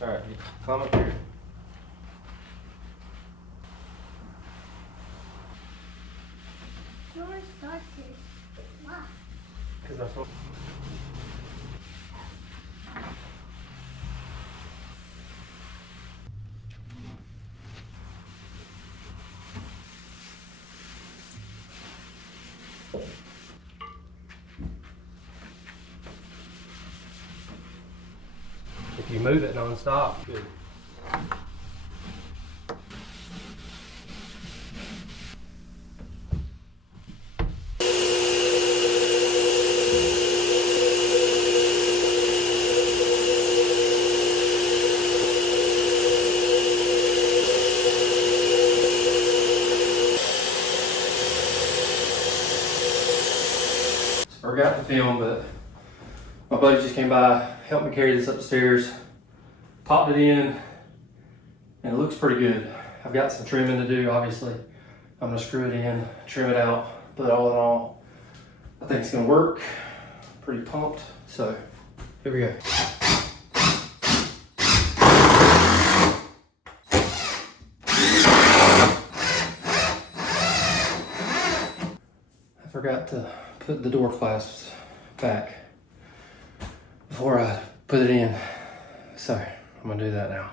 Alright, climb up here. Yours started. Why? Because that's what. If you move it non-stop, good. Forgot to film, but my buddy just came by, helped me carry this upstairs, popped it in, and it looks pretty good. I've got some trimming to do, obviously. I'm gonna screw it in, trim it out, but all in all, I think it's gonna work. Pretty pumped, so here we go. I forgot to put the door clasps back before I put it in. So I'm gonna do that now.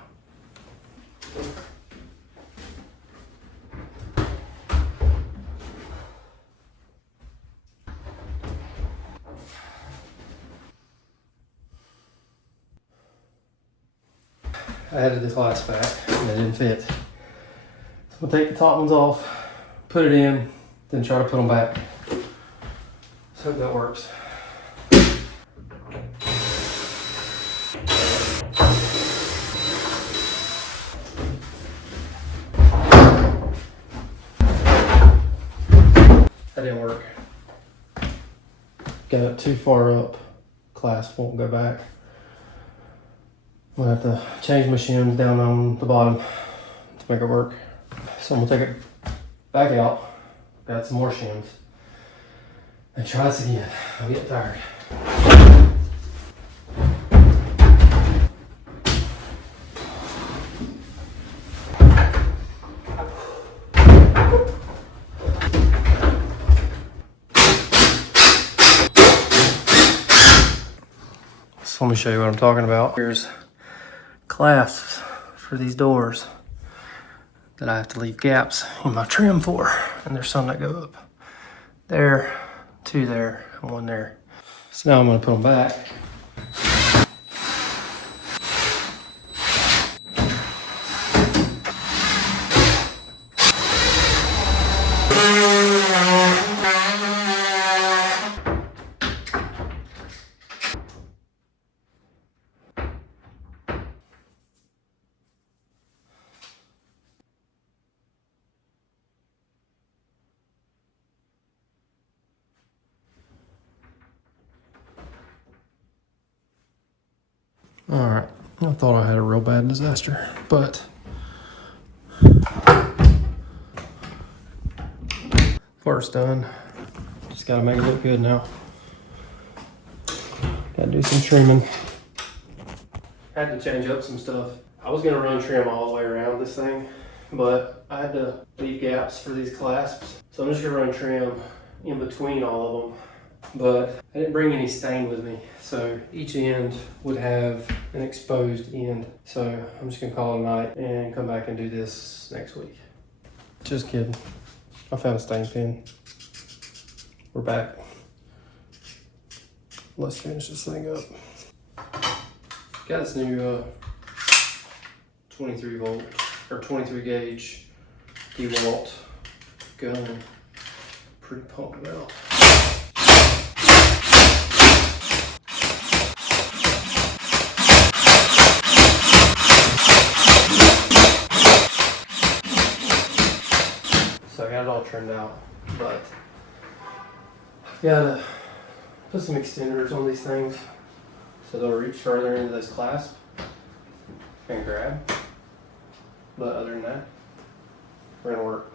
I added the clasp back and it didn't fit. So I'm gonna take the top ones off, put it in, then try to put them back. So hope that works. That didn't work. Got it too far up. Clasp won't go back. I'm gonna have to change my shims down on the bottom to make it work. So I'm gonna take it back out. Got some more shims. And try this again. I'm getting tired. So let me show you what I'm talking about. Here's clasps for these doors that I have to leave gaps in my trim for. And there's some that go up there, two there, and one there. So now I'm gonna put them back. All right, I thought I had a real bad disaster, but work's done. Just gotta make it look good now. Gotta do some trimming. Had to change up some stuff. I was gonna run trim all the way around this thing, but I had to leave gaps for these clasps. So I'm just gonna run trim in between all of them. But I didn't bring any stain with me, so each end would have an exposed end. So I'm just gonna call it a night and come back and do this next week. Just kidding. I found a stain pen. We're back. Let's finish this thing up. Got this new 23 volt or 23 gauge DeWalt gun. Pretty pumped about. So I got it all trimmed out, but I've got to put some extenders on these things so they'll reach further into this clasp and grab. But other than that, we're gonna work.